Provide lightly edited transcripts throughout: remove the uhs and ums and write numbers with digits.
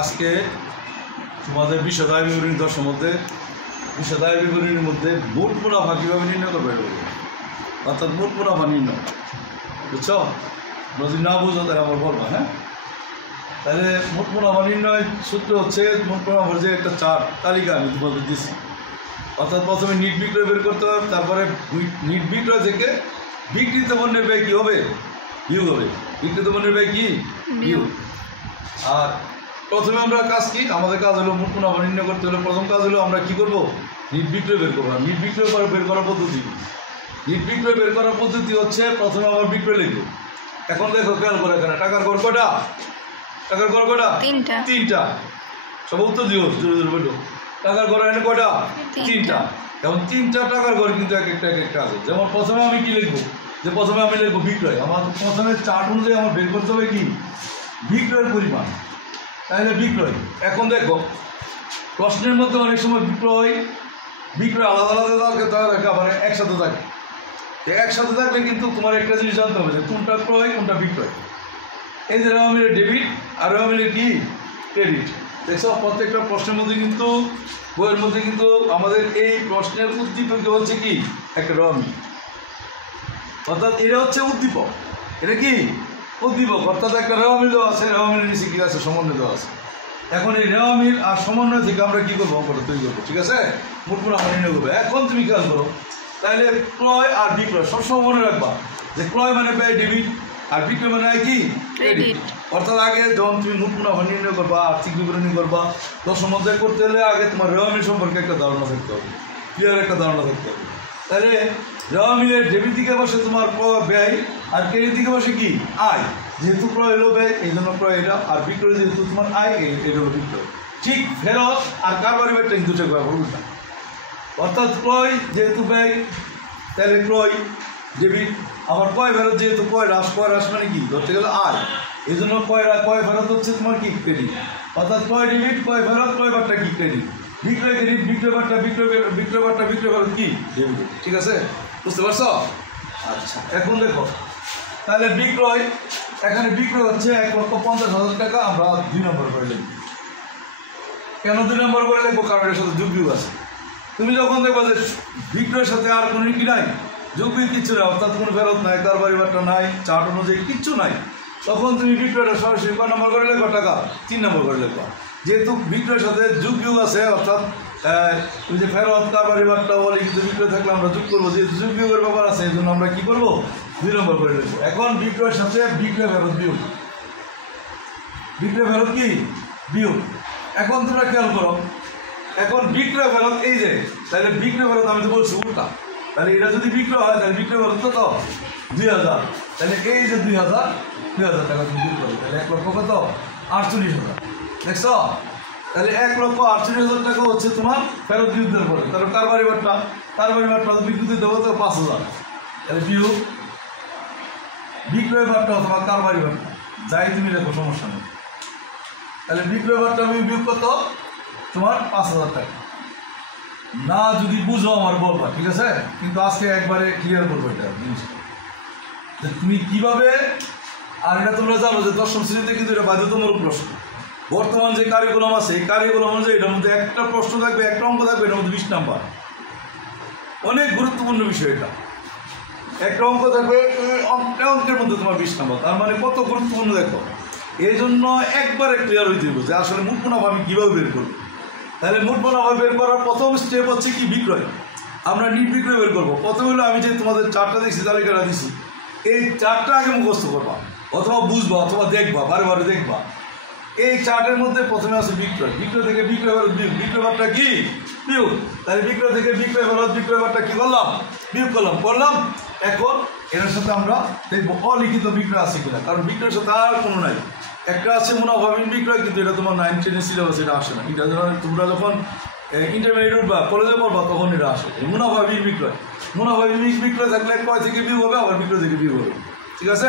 আজকে তোমাদের বিষয় বিবরণী দশের মধ্যে বিষয় বিবরণীর মধ্যে মোট মুনাফা কীভাবে নির্ণয় করবে অর্থাৎ মোট মুনাফা নির্ণয়, বুঝছ? যদি না বুঝো তাহলে আমার বলবো। হ্যাঁ, তাহলে মোট মুনাফা নির্ণয় সূত্র হচ্ছে মোট মুনাফার যে একটা চার্ট তালিকা আমি তোমাদের দিচ্ছি। অর্থাৎ প্রথমে নিট বিক্রয় বের করতে হবে, তারপরে নিট বিক্রয় থেকে বিক্রিত পণ্যের ব্যয় কী হবে? বিয়োগ হবে। বিক্রিত পণ্যের ব্যয় কি? বিয়োগ। আর প্রথমে আমরা কাজ কি? আমাদের কাজ হলো মোট মুনাফা নির্ণয় করতে হলে প্রথম কাজ হলো আমরা কি করব? নিট বিক্রয় বের করবো। নিট বিক্রয় বের করার পদ্ধতি, নিট বিক্রয় বের করার পদ্ধতি হচ্ছে প্রথমে আমার বিক্রয় লিখবো। এখন দেখো খেয়াল করে, এখানে টাকার গড় কয়টা? টাকার গড় কয়টা? তিনটা। সব উত্তর দিও, জোরে জোরে বলো। টাকার গড় এখানে কয়টা? তিনটা। এখন তিনটা টাকার গড় কিন্তু এক একটা আছে। যেমন প্রথমে আমি কি লিখবো? যে প্রথমে আমি লিখবো বিক্রয়। আমার প্রথমে চার্ট অনুযায়ী আমার বের করতে হবে কি? বিক্রয়ের পরিমাণ। তাহলে বিক্রয়। এখন দেখো প্রশ্নের মধ্যে অনেক সময় বিক্রয় আলাদা আলাদা থাকে, আবার একসাথে থাকে। একসাথে থাকলে কিন্তু তোমার একটা জিনিস জানতে হবে যে কোনটা ক্রয় কোনটা বিক্রয়। এই যে রেওয়া মিলে ডেবিট আর রেওয়া মিলে কি? ক্রেডিট। দেখছো প্রত্যেকটা প্রশ্নের মধ্যে কিন্তু বইয়ের মধ্যে কিন্তু আমাদের এই প্রশ্নের উদ্দীপক হচ্ছে কি? একটা রেওয়া মিল। অর্থাৎ এটা হচ্ছে উদ্দীপক। এটা কি? উদ্দীপক। অর্থাৎ একটা রেওয়া মিল দেওয়া আছে, রেওয়া মিলের নিচে কি আছে? সমন্বয় দেওয়া আছে। এখন এই রেওয়া মিল আর সমন্বয় থেকে আমরা কি করবো? অঙ্কটা তৈরি করবো। ঠিক আছে, মোট মুনাফা নির্ণয় করবো। এখন তুমি খেয়াল করো, তাহলে ক্রয় আর বিক্রয় সবসময় মনে রাখবা যে ক্রয় মানে ব্যয় ডেবিট আর বিক্রয় মানে কি? ক্রেডিট। অর্থাৎ আগে যখন তুমি মোট মুনাফা নির্ণয় করবা, আর্থিক বিবরণী করবা, দশম অধ্যায় করতে হলে আগে তোমার রেওয়া মিল সম্পর্কে একটা ধারণা থাকতে হবে, ক্লিয়ার একটা ধারণা থাকতে হবে। তাহলে রেওয়া মিলের ডেবিট দিকে বসে তোমার ব্যয় আর ক্রেডিট দিকে বসে কি? আয়। যেহেতু ক্রয় হলো ব্যয় এই জন্য ক্রয় এটা, আর বিক্রয় যেহেতু তোমার আয় এটা হলো বিক্রয়। ঠিক ফেরত আর কারবারি ব্যয়টা কিন্তু উল্টা। অর্থাৎ ক্রয় যেহেতু ব্যয় তাহলে ক্রয় ডেবিট, আবার কয় ফেরত যেহেতু কয় হ্রাস মানে কি? ধরতে গেলে আয়, এই জন্য কয় ফেরত হচ্ছে তোমার কি? ক্রেডিট। অর্থাৎ ক্রয় ডেবিট, কয় ফেরত, কয় বারটা কি? ক্রেডিট। বিক্রয় ক্রেডিট, বিক্রয় বারটা বিক্রয় ফেরত কি? ডেবিট। ঠিক আছে, বুঝতে পারছো? আচ্ছা, এখন দেখো তাহলে বিক্রয়, এখানে বিক্রয় হচ্ছে 1,50,000 টাকা। আমরা 2 নম্বর করে লিখব। কেন 2 নম্বর করে লিখবো? কারণ এর সাথে যোগ বিয়োগ আছে। তুমি যখন দেখবো যে বিক্রয়ের সাথে আর কোনো কি নাই, যোগ বিয়োগ কিচ্ছু নাই, অর্থাৎ কোনো ফেরত নাই, কারবারি বাট্টা নাই, চার্ট অনুযায়ী কিচ্ছু নাই, তখন তুমি বিক্রয়টা সরাসরি কয় নম্বর করে লিখবা? টাকা 3 নম্বর করে লিখবা। যেহেতু বিক্রয়ের সাথে যোগ বিয়োগ আছে, অর্থাৎ তুমি যে ফেরত কারবারি বাট্টা বলে কিন্তু বিক্রয় থাকলে আমরা যোগ করবো, যেহেতু যোগ বিয়োগের ব্যাপার আছে এই জন্য আমরা কি করবো? 2 নম্বর করে লিখবো। এখন বিক্রয়ের সাথে বিক্রয় ফেরত বিয়োগ, বিক্রয় ফেরত কি? বিয়োগ। এখন তোমরা খেয়াল করো, এখন বিক্রয় ফেরত এই যে, তাহলে বিক্রয় ফেরত আমি তো বলছি উল্টা। তাহলে এটা যদি বিক্রয় হয় তাহলে বিক্রয় ফেরত কত? 2,000। তাহলে এই যে 2,000 টাকা তুমি বিক্রি করবে, তাহলে 1 লক্ষ কত? 48,000। দেখছো? তাহলে 1,48,000 টাকা হচ্ছে তোমার ফেরত বিদ্যুতের পরে। তাহলে কারবারি বাট্টা বিদ্যুতের দেবো তো 5,000। তাহলে বিয়োগ বিক্রয় বাট্টা অথবা কারবারি বাট্টা যাই তুমি দেখো, সমস্যা নেই। তাহলে বিক্রয় বাট্টা আমি বিয়োগ কত? তোমার 5,000 টাকা। না যদি বুঝো আমার বলবা, ঠিক আছে? কিন্তু আজকে একবারে ক্লিয়ার করবো এটা জিনিসটা যে তুমি কিভাবে। আর এটা তোমরা জানো যে 10ম শ্রেণীতে কিন্তু এটা বাধ্যতামূলক প্রশ্ন। বর্তমান যে কারিকুলাম আছে এই কারিকুলাম অনুযায়ী এটার মধ্যে একটা প্রশ্ন থাকবে, একটা অঙ্ক থাকবে, এটার মধ্যে 20 নাম্বার। অনেক গুরুত্বপূর্ণ বিষয় এটা। একটা অঙ্ক থাকবে, অঙ্কের মধ্যে তোমার 20 নাম্বার। তার মানে কত গুরুত্বপূর্ণ দেখো। এই জন্য একবারে ক্লিয়ার হইতে হবে যে আসলে মোট মুনাফা আমি কীভাবে বের করবো। তাহলে মোট মুনাফা বের করার প্রথম স্টেপ হচ্ছে কি? বিক্রয়। আমরা নিট বিক্রয় বের করবো। প্রথমে হলো আমি যে তোমাদের চারটা দেখছি, তালিকাটা দিচ্ছি, এই চারটা আগে মুখস্থ করবা অথবা বুঝবা অথবা দেখবা, বারে বারে দেখবা। এই চার্টের মধ্যে প্রথমে আছে বিক্রয়, বিক্রয় থেকে বিক্রয় ফেরত বিয়োগ, বিক্রয় বারটা কি? বিয়োগ। তাহলে বিক্রয় থেকে বিক্রয় ফেরত বিক্রয় বারটা কি করলাম? বিয়োগ করলাম। এখন এর সাথে আমরা দেখবো অলিখিত বিক্রয় আছে কিনা, কারণ বিক্রয়ের সাথে আর কোনো নাই। একটা আছে মুনাফাবিহীন বিক্রয়, কিন্তু এটা তোমার 9, 10 সিলেবাস এটা আসে না। এটা তোমরা যখন ইন্টারমিডিয়েট বা কলেজে পড়বা তখন এটা আসে। মুনাফাবিহীন বিক্রয় থাকলে ক্রয় থেকে বিয়োগ হবে, আবার বিক্রয় থেকে বিয়োগ হবে। ঠিক আছে?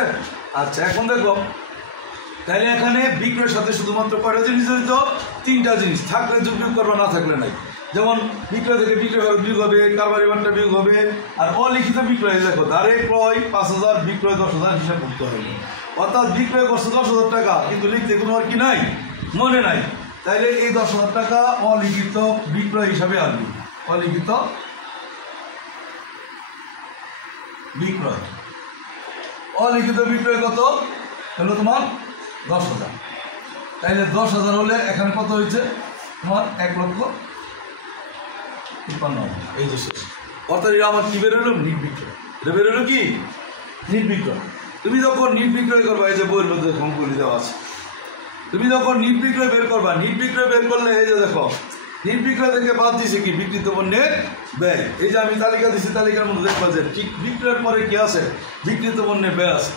আচ্ছা, এখন দেখো তাহলে এখানে বিক্রয়ের সাথে শুধুমাত্র কয়টা জিনিস জড়িত? 3টা জিনিস। থাকলে যোগ বিয়োগ করবা, না থাকলে নাই। যেমন বিক্রয় থেকে বিক্রয় ফেরত বিয়োগ হবে, কারবারি বাট্টা বিয়োগ হবে। আর অলিখিত বিক্রয় দেখো, ধারে ক্রয় 5,000, বিক্রয় 10,000 হিসাব করতে হবে। অর্থাৎ বিক্রয় করছে 10,000 টাকা, কিন্তু লিখতে কোনো আর কি নাই, মনে নাই, তাইলে এই 10,000 টাকা অলিখিত বিক্রয় হিসাবে আসবে। অলিখিত বিক্রয়, অলিখিত বিক্রয় কত হলো তোমার 10,000। তাইলে 10,000 হলে এখানে কত হয়েছে তোমার 1,53,000। এই যে শেষ। অর্থাৎ এটা আমার কি বেরোলো? নিট বিক্রয়। এটা বেরোলো কি? নিট বিক্রয়। তুমি যখন নিট বিক্রয় করবা, এই যে বইয়ের মধ্যে অঙ্কগুলি দেওয়া আছে, তুমি যখন নিট বিক্রয় বের করবা, নিট বিক্রয় বের করলে এই যে দেখো নিট বিক্রয় থেকে বাদ দিছে কি? বিক্রিত পণ্যের ব্যয়। এই যে আমি তালিকা দিচ্ছি, তালিকার মধ্যে দেখবা যে ঠিক বিক্রয়ের পরে কি আছে? বিক্রিত পণ্যের ব্যয় আছে।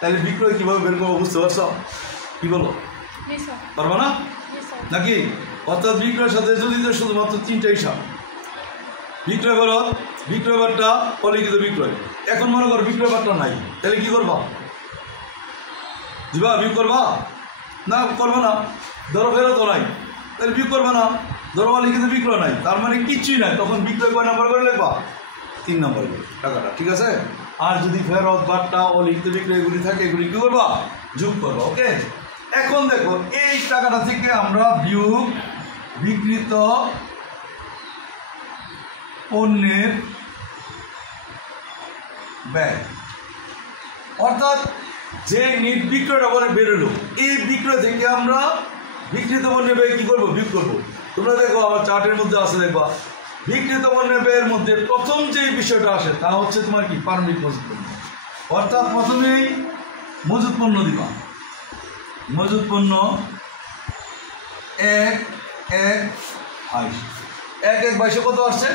তাহলে বিক্রয় কীভাবে বের করবো বুঝতে পারছো? কি বলো? পারবা না নাকি? অর্থাৎ বিক্রয়ের সাথে জড়িত শুধুমাত্র 3টা হিসাব। বিক্রয় খরচ, বিক্রয় বাট্টা, অলিখিত বিক্রয়। এখন মনে করো বিক্রয় বাট্টা নাই, তাহলে কি করবা? দিবা? বিয়োগ করবা? না, করবো না। ধরো ফেরতও নাই, তাহলে বিয়োগ করবে না। ধরো অলিখিত বিক্রয় নাই, তার মানে কিচ্ছুই নাই, তখন বিক্রয় কয় নাম্বার করে লিখবা? 3 নাম্বার করে টাকাটা, ঠিক আছে? আর যদি ফেরত বাট্টা অলিখিত বিক্রয় এগুলি থাকে, এগুলি কি করবা? যোগ করবা। ওকে, এখন দেখো এই টাকাটা থেকে আমরা বিয়োগ বিক্রিত পণ্যের ব্যয়, অর্থাৎ যে নিট বিক্রয়টা বলে বেরোলো, এই বিক্রয় থেকে আমরা বিক্রিত পণ্যের ব্যয় কি করবো? বিয়োগ করবো। তোমরা দেখো আমার চার্টের মধ্যে আছে, দেখবা বিক্রিত পণ্যের ব্যয়ের মধ্যে প্রথম যে বিষয়টা আসে তা হচ্ছে তোমার কি? প্রারম্ভিক মজুত পণ্য। অর্থাৎ প্রথমেই মজুত পণ্য দিবা। মজুত পণ্য 1,1,22 কত আসছে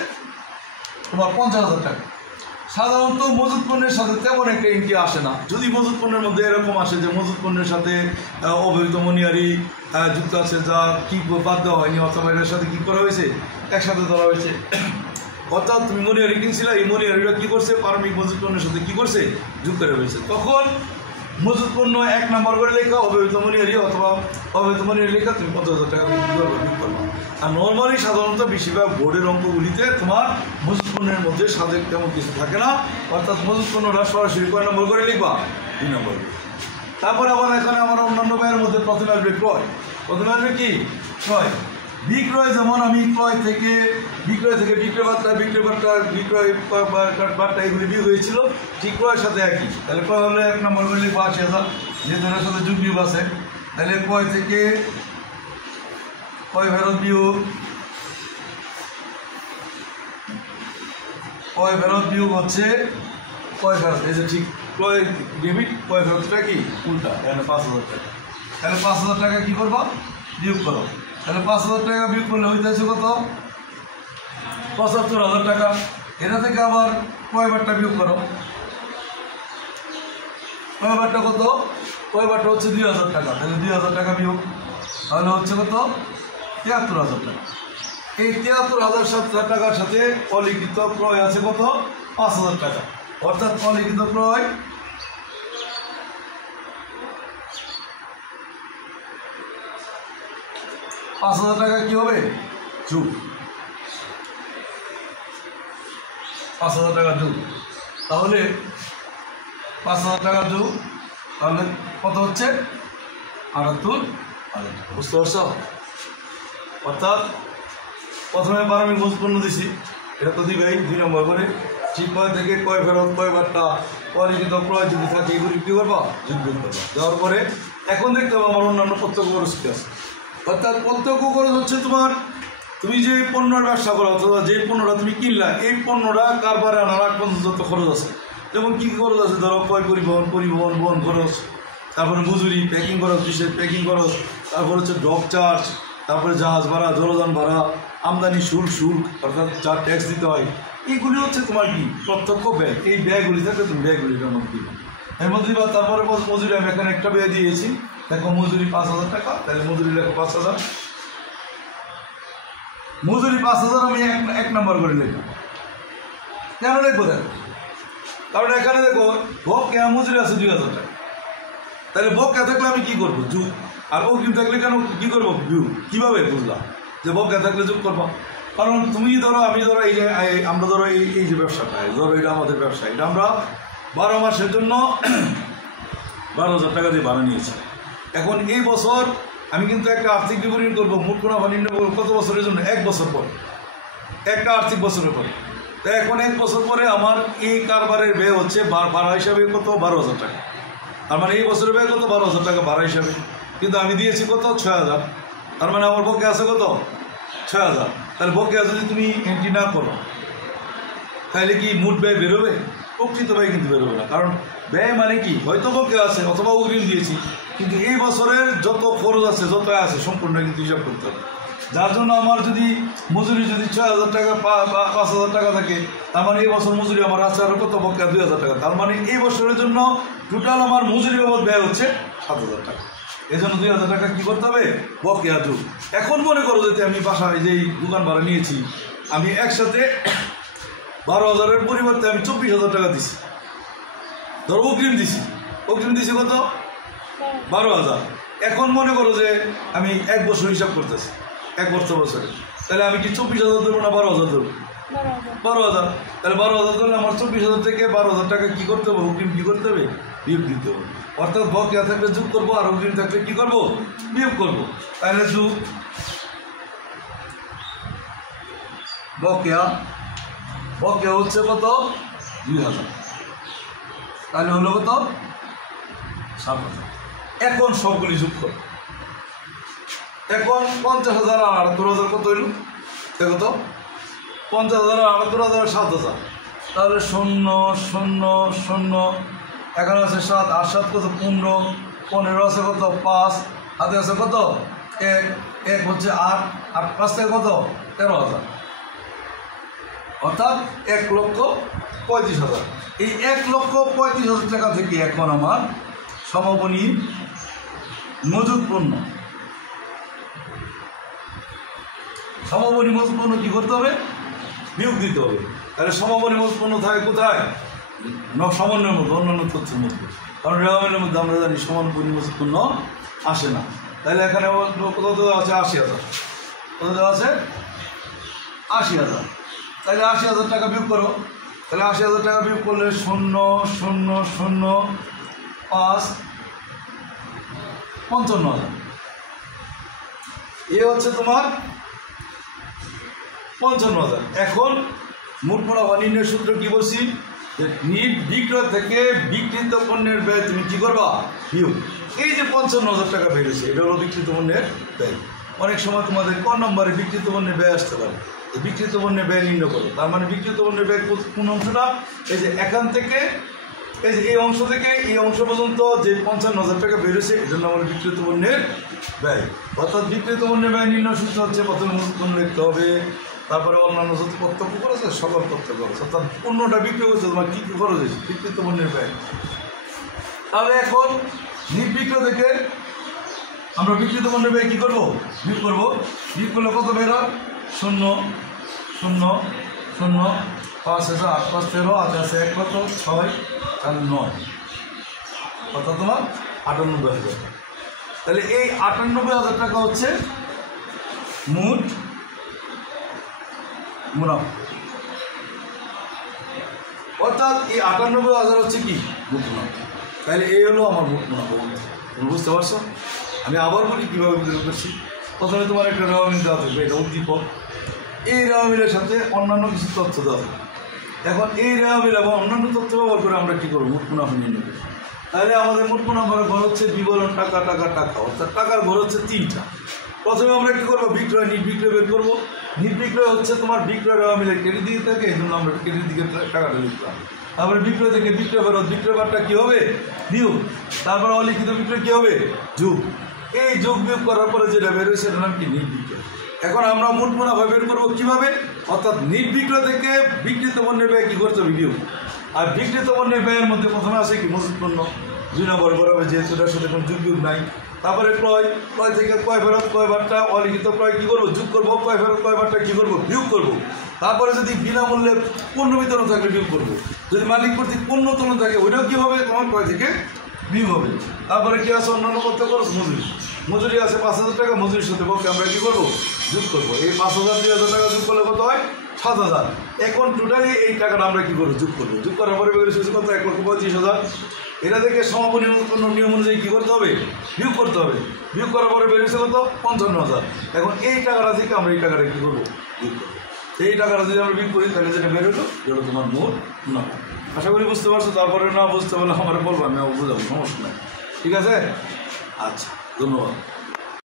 তোমার? 50,000 টাকা। সাধারণত মজুত পণ্যের সাথে তেমন একটা এন্ট্রি আসে না। যদি মজুত পণ্যের মধ্যে এরকম আসে যে মজুত পণ্যের সাথে অবৈধ মনিহারি যুক্ত আছে, যা কি বাদ দেওয়া হয়নি, অথবা এটার সাথে কী করা হয়েছে? একসাথে ধরা হয়েছে। অর্থাৎ তুমি মনিহারি কিনছিলে, এই মনিহারিটা কী করছে? প্রারম্ভিক মজুত পণ্যের সাথে কী করছে? যোগ করে হয়েছে। তখন মজুত পণ্য 1 নাম্বার করে লেখা, অবৈধ মনিহারি অথবা অবৈধ মনিহারি লেখা, তুমি 50,000 টাকা বিক্রি করবা। আর নর্মালি সাধারণত বেশিরভাগ বোর্ডের অঙ্কগুলিতে তোমার মজুত পণ্যের মধ্যে সাজেক তেমন কিছু থাকে না। অর্থাৎ মজুত পণ্যটা সরাসরি কয় নম্বর করে লিখবা? 2 নম্বর। তারপরে আবার এখানে আমার অন্যান্য ব্যয়ের মধ্যে প্রথমে আসবে ক্রয়। প্রথমে আসবে কি? ক্রয়। বিক্রয় যেমন আমি বিক্রয় থেকে বিক্রয় বাট্টা এগুলি বিয়োগ হয়েছিল, ঠিক ক্রয়ের সাথে একই। তাহলে ক্রয় হলে 1 নম্বর করে লিখবো 80,000, যেহেতু এটার সাথে যোগ বিয়োগ আছে। তাহলে ক্রয় থেকে ক্রয় ফেরত বিয়োগ, ক্রয় ফেরত বিয়োগ হচ্ছে ক্রয় ফেরত। এই যে ঠিক ক্রয় ডেবিট, ক্রয় ফেরতটা কি? উল্টা। এখানে 5,000 টাকা। তাহলে 5,000 টাকা কী করবা? বিয়োগ করো। তাহলে 5,000 টাকা বিয়োগ করলে হইতেছে কত? 75,000 টাকা। এটা থেকে আবার ক্রয় বাট্টা বিয়োগ করো। ক্রয় বাট্টা কত? ক্রয় বাট্টা হচ্ছে 2,000 টাকা। তাহলে 2,000 টাকা বিয়োগ, তাহলে হচ্ছে কত? 73,000 টাকা। এই 73,000 টাকার সাথে অলিখিত ক্রয় আছে কত? 5,000 টাকা। অর্থাৎ অলিখিত ক্রয় 5,000 টাকা কি হবে? যোগ 5,000 টাকা যোগ। তাহলে 5,000 টাকা যোগ, তাহলে কত হচ্ছে? 78,000। বুঝতে পারছো? অর্থাৎ প্রথমে প্রারম্ভিক মজুত পণ্য দিছি, এটা তো দিবেই 2 নম্বর করে। ঠিক ক্রয় থেকে ক্রয় ফেরত, ক্রয় বাট্টা, অলিখিত ক্রয় যদি থাকে এগুলি কী করবা? যোগ করবা। দেওয়ার পরে এখন দেখতে হবে আমার অন্যান্য প্রত্যক্ষ খরচ কী আছে। অর্থাৎ প্রত্যক্ষ খরচ হচ্ছে তোমার, তুমি যে পণ্যের ব্যবসা করো অথবা যে পণ্যটা তুমি কিনলা, এই পণ্যটা কারবারে আনার আগ পর্যন্ত যত খরচ আছে, যেমন কী কী খরচ আছে? ধরো ক্রয় পরিবহন, বহন খরচ, তারপরে মজুরি, প্যাকিং খরচ, বিশেষ প্যাকিং খরচ, তারপর হচ্ছে ডক চার্জ, তারপরে জাহাজ ভাড়া, জলযান ভাড়া, আমদানি শুল্ক অর্থাৎ যা ট্যাক্স দিতে হয়, এইগুলি হচ্ছে তোমার কি? প্রত্যক্ষ ব্যয়। এই ব্যয়গুলি থাকলে তুমি ব্যয়গুলির মধ্যে দিবে, এর মধ্যে দিবা। তারপরে মজুরি আমি এখানে একটা ব্যয় দিয়েছি, দেখো মজুরি 5,000 টাকা। তাহলে মজুরি লেখো 5,000। মজুরি 5,000 আমি 1 নম্বর করে লিখবো। কেন লিখবো? দেখো, কারণ এখানে দেখো ভোগ কেনা মজুরি আছে 2,000 টাকা। তাহলে ভোগ কে থাকলে আমি কী করবো? যোগ। আর অগ্রিম থাকলে কেন কী করবো? বিয়োগ। কীভাবে বুঝলাম যে ভোগ কে থাকলে যোগ করবো? কারণ তুমি ধরো, আমি ধরো এই যে আমরা ধরো এই যে ব্যবসাটা, ধরো এটা আমাদের ব্যবসা, এটা আমরা 12 মাসের জন্য 12,000 টাকা দিয়ে ভাড়া নিয়েছি। এখন এই বছর আমি কিন্তু একটা আর্থিক বিবরণী করবো, মোট মুনাফা নির্ণয় করবো কত বছরের জন্য? 1 বছর পরে, একটা আর্থিক বছরের পরে। তো এখন 1 বছর পরে আমার এই কারবারের ব্যয় হচ্ছে ভাড়া হিসাবে কত? 12,000 টাকা। তার মানে এই বছরের ব্যয় কত? 12,000 টাকা ভাড়া হিসাবে। কিন্তু আমি দিয়েছি কত? 6,000। তার মানে আমার বকে আছে কত? 6,000। তাহলে বকে যদি তুমি এন্ট্রি না করো তাহলে কি মোট ব্যয় বেরোবে? প্রকৃত ব্যয় কিন্তু বেরোবে না। কারণ ব্যয় মানে কি, হয়তো বকে আছে অথবা অগ্রিম দিয়েছি, কিন্তু এই বছরের যত খরচ আছে, যত আছে সম্পূর্ণ কিন্তু হিসাব করতে হবে। যার জন্য আমার যদি মজুরি যদি 6,000 টাকা 5,000 টাকা থাকে, তার মানে এই বছর মজুরি আমার আছে আরও কত? বকে 2,000 টাকা। তার মানে এই বছরের জন্য টোটাল আমার মজুরি বাবদ ব্যয় হচ্ছে 7,000 টাকা। এই জন্য 2,000 টাকা কী করতে হবে? বকেয়া যোগ। এখন মনে করো যদি আমি বাসায় যেই দোকান ভাড়া নিয়েছি, আমি একসাথে 12,000-এর পরিবর্তে আমি 24,000 টাকা দিছি, ধরো অগ্রিম দিছি। অগ্রিম দিছি কত? 12,000। এখন মনে করো যে আমি 1 বছর হিসাব করতেছি, 1 বছরে, তাহলে আমি কি 24,000 দেবো না 12,000 দেবো? 12,000। তাহলে 12,000 ধরলে আমার 24,000 থেকে 12,000 টাকা কী করতে হবে? অগ্রিম কী করতে হবে? বিয়োগ দিতে হবে। অর্থাৎ বকেয়া থাকলে যোগ করবো, আর অগ্রিম থাকলে কী করবো? বিয়োগ করবো। তাহলে যোগ বকেয়া, বকেয়া হচ্ছে কত? 2,000। তাহলে হলো কত? 7,000। এখন সবগুলি যোগ করো। এখন 50,000 আর 78,000 কত হইল? দেখো তো, 50,000 আর 78,000 7,000। তাহলে 0 0 0, এখানে আছে 7, আর 7 কত? 15, 15 আছে কত? 5, হাতে আছে কত? 1, 1 হচ্ছে 8, আর 5 থেকে কত? 13,000। অর্থাৎ 1,35,000। এই 1,35,000 টাকা থেকে এখন আমার সমাপনী মজুদ পণ্য, সমাপনী মজুদ পণ্য কী করতে হবে? বিয়োগ দিতে হবে। তাহলে সমাপনী মজুদ পণ্য থাকে কোথায়? সমন্বয়ের মধ্যে, অন্যান্য তথ্যের মধ্যে। কারণ রেওয়ামিলের মধ্যে আমরা জানি সমাপনী মজুদ পণ্য আসে না। তাহলে এখানে কত দেওয়া আছে? 80,000। কত দেওয়া আছে? 80,000। তাহলে 80,000 টাকা বিয়োগ করো। তাহলে 80,000 টাকা বিয়োগ করলে 0 0 0 5 55,000। এ হচ্ছে তোমার 55,000। এখন মোট মুনাফা নির্ণয়ের সূত্র কি বলছি? নিট বিক্রয় থেকে বিক্রিত পণ্যের ব্যয় তুমি কি করবা? বিয়োগ। এই যে 55,000 টাকা বেড়েছে, এটা হলো বিক্রিত পণ্যের ব্যয়। অনেক সময় তোমাদের ক নম্বরে বিক্রিত পণ্যের ব্যয় আসতে পারে, এই বিক্রিত পণ্যের ব্যয় নির্ণয় করো। তার মানে বিক্রিত পণ্যের ব্যয় কোন অংশটা? এই যে এখান থেকে, এই যে এই অংশ থেকে এই অংশ পর্যন্ত যে 55,000 টাকা বেড়েছে, এটার নাম হলো বিক্রিত পণ্যের ব্যয়। অর্থাৎ বিক্রিত পণ্যের ব্যয় নির্ণয় সূত্র হচ্ছে প্রথমে মজুদ পণ্য লিখতে হবে, তারপরে অন্যান্য যত প্রত্যক্ষ খরচ আছে সকল প্রত্যক্ষ খরচ, অর্থাৎ পণ্যটা বিক্রি করছে তোমার কী কী খরচ হয়েছে? বিক্রিত পণ্যের ব্যয়। তাহলে এখন নির্বিক্রয় থেকে আমরা বিক্রিত পণ্যের ব্যয় কী করবো? বিয়োগ করবো। বিয়োগ করলে কত বের হয়? 0 0 0, 5 আছে 8 5 13, হাতে আছে 1 কত? 6, তাহলে 9, অর্থাৎ তোমার 98,000। তাহলে এই 98,000 টাকা হচ্ছে মোট মুনাফা। অর্থাৎ এই 98,000 হচ্ছে কি? মোট মুনাফা। তাহলে এই হলো আমার মোট মুনাফা। তুমি বুঝতে পারছো? আমি আবার বলি কীভাবে বিতরণ করছি। প্রথমে তোমার একটা রেওয়ামিল দেওয়া থাকবে, এটা উদ্দীপক। এই রেওয়ামিলের সাথে অন্যান্য কিছু তথ্য দেওয়া থাকবে। এখন এই রেওয়ামিল এবং অন্যান্য তথ্য ব্যবহার করে আমরা কী করবো? মোট মুনাফা নির্ণয় করি। তাহলে আমাদের মোট মুনাফার ঘর হচ্ছে বিবরণ টাকা টাকা টাকা, অর্থাৎ টাকার ঘর হচ্ছে 3টা। প্রথমে আমরা কী করবো? বিক্রয়, নির্বিক্রয় বের করবো। নির্বিক্রয় হচ্ছে তোমার বিক্রয় রেওয়ামিলের ক্রেডিট দিকে থাকে, এই জন্য আমরা ক্রেডিট দিকে টাকাটা লিখলাম। তারপরে বিক্রয় থেকে বিক্রয় ফেরত, বিক্রয় বারটা কী হবে? বিয়োগ। তারপরে অলিখিত বিক্রয় কী হবে? যোগ। এই যোগ বিয়োগ করার পরে যেটা বের হয়েছে সেটার নাম কি? নির্বিক্রয়। এখন আমরা মোট মুনাফা বের করবো কীভাবে? অর্থাৎ নির্বিক্রয় থেকে বিক্রিত পণ্যের ব্যয় কী করতে হবে? বিয়োগ। আর বিক্রিত পণ্যের ব্যয়ের মধ্যে প্রথমে আছে কি? মজুদ পণ্য। 2 নম্বর বরাবর যেহেতু এটার সাথে কোনো যোগ বিয়োগ নাই। তারপরে ক্রয়, ক্রয় থেকে ক্রয় ফেরত, ক্রয় বারটা অলিখিত ক্রয় কী করবো? যোগ করবো। ক্রয় ফেরত, ক্রয় বারটা কী করবো? বিয়োগ করবো। তারপরে যদি বিনামূল্যে পণ্য বিতরণ থাকলে বিয়োগ করবো। যদি মালিক কর্তৃক পণ্য উত্তোলন থাকে ওইটাও কী হবে? তোমার ক্রয় থেকে বিয়োগ হবে। তারপরে কী আছে? অন্যান্য করতে খরচ, মজুরি। মজুরি আছে 5,000 টাকা, মজুরির সাথে বকে আমরা কী করবো? যোগ করবো। এই 5,000 2,000 টাকা যোগ করলে কত হয়? 7,000। এখন টোটালি এই টাকাটা আমরা কী করবো? যোগ করবো। যোগ করার পরে বের হয়েছে কত? 1,35,000। এটা থেকে সমাপনী নিয়ম অনুযায়ী কী করতে হবে, বিয়োগ করতে হবে। বিয়োগ করার পরে বেরিয়েছে কত, 55,000। এখন এই টাকাটা থেকে আমরা এই টাকাটা কী করবো, বিয়োগ করবো। এই টাকাটা যদি আমরা বিয়োগ করি তাহলে যেটা বের হলো যেটা তোমার মোট মুনাফা। আশা করি বুঝতে পারছো। তারপরে না বুঝতে পারলে আমার বলবো, আমি বুঝাবো, সমস্যা নাই। ঠিক আছে, আচ্ছা, ধন্যবাদ।